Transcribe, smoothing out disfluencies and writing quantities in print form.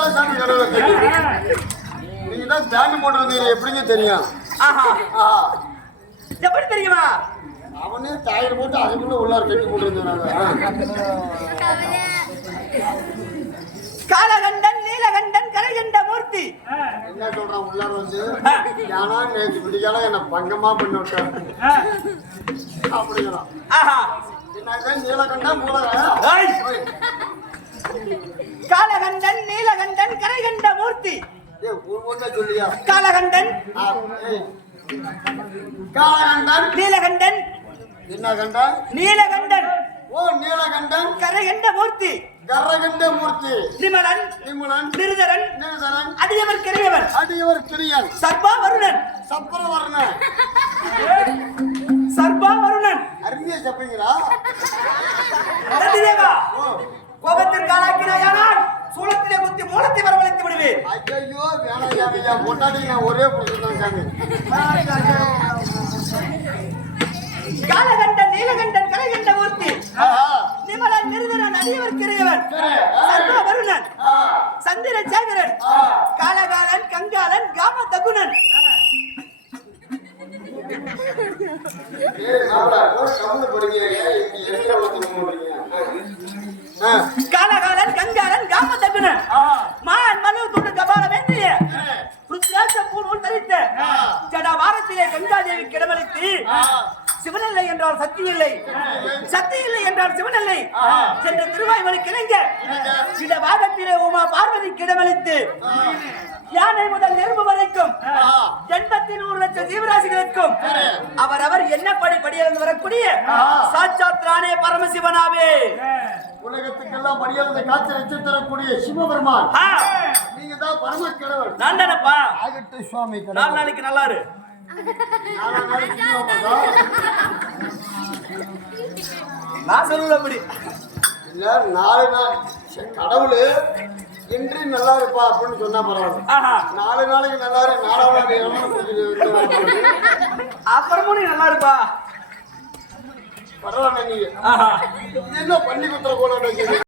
தான் சாமி கடவுளை தெரியும். நீங்க தான் பேண்ட் போட்டுருந்தீங்க, எப்படிங்க தெரியும்? எப்படி தெரியுமா? அவனே டயர் போட்டு அதுக்குள்ள உள்ளார கட்டி போட்டுருந்தாங்க. காலகண்டன் நீலகண்டன் கரைகண்ட மூர்த்தி என்ன சொல்றான் உள்ளார வந்து? ஏன்னா நேற்று பிடிக்கால என்ன பங்கமா பண்ணி விட்டான் அப்படிங்கிறான். என்ன நீலகண்டன் காலகண்டன் நீலகண்டன் கரைகண்ட மூர்த்தி. சொல்லியா? காலகண்டன் காலகண்டன் நீலகண்டன் என்ன கண்டன்? நீலகண்டன். ஓ நீலகண்டன் கரைகண்ட மூர்த்தி. கரகண்ட மூர்த்தி. நிமலன் நிமலன் நிருதரன் நிருதரன் அடியவர் கிரியவன் அடியவர் கிரியன் சர்பா வருணன் சப்பரவர்ணன் சர்பா வருணன். அருமையா சப்பீங்களா? தேவா கோபத்திற்கு ஆளாக்கினாயானால் சூளத்திலே குத்தி மூலத்தை வரவழைத்து விடுவேன். ஐயோ வேலையா பொண்டாட்டி நான் ஒரே புரிஞ்சுதான் சாமி. காலகண்டன் நீலகண்டன் கரைகண்ட மூர்த்தி. நிமலன் நிருதரன் அடியவர் கிரியவன் சர்பா வருணன் சந்திர சேகரன் காலகாலன் கங்காலன் காம தகுணன். காலகாலன் கங்காலன் காம தகுணன் மான் மனு துண்டு கபால வேண்டிய ருத்ராட்ச பூணூல் தரித்த ஜடா வாரத்திலே கங்காதேவி கிடமளித்து சிவனில்லை என்றால் சக்தி இல்லை, சக்தி இல்லை என்றால் சிவனில்லை என்ற திருவாய்மொழி கிணங்க இந்த வாகத்திலே உமா பார்வதி கிடமளித்து யானை முதல் நெருப்பு வரைக்கும் 84 லட்சம் ஜீவராசிகளுக்கும் அவர் என்னப்படி படியிலிருந்து வரக்கூடிய சாட்சாத்ரானே பரமசிவனாவே உலகத்துக்கெல்லாம் படியிலிருந்து காட்சி வச்சு தரக்கூடிய சிவபெருமான் நீங்க தான் பரம கடவுள். நான் தானப்பா ஆகட்டு சுவாமி. 4 நாளைக்கு நல்லா இரு. நான் சொல்லபடி இல்ல 4 நாள் கடவுள் இன்று நல்லா இருப்பா அப்படின்னு சொன்னா பரவாயில்ல. 4 நாளைக்கு நல்லா இருக்கு, 4வது அப்புறமும் நீ நல்லா இருப்பா பரவாயில்ல. நீங்க என்ன பண்ணி குத்துற போல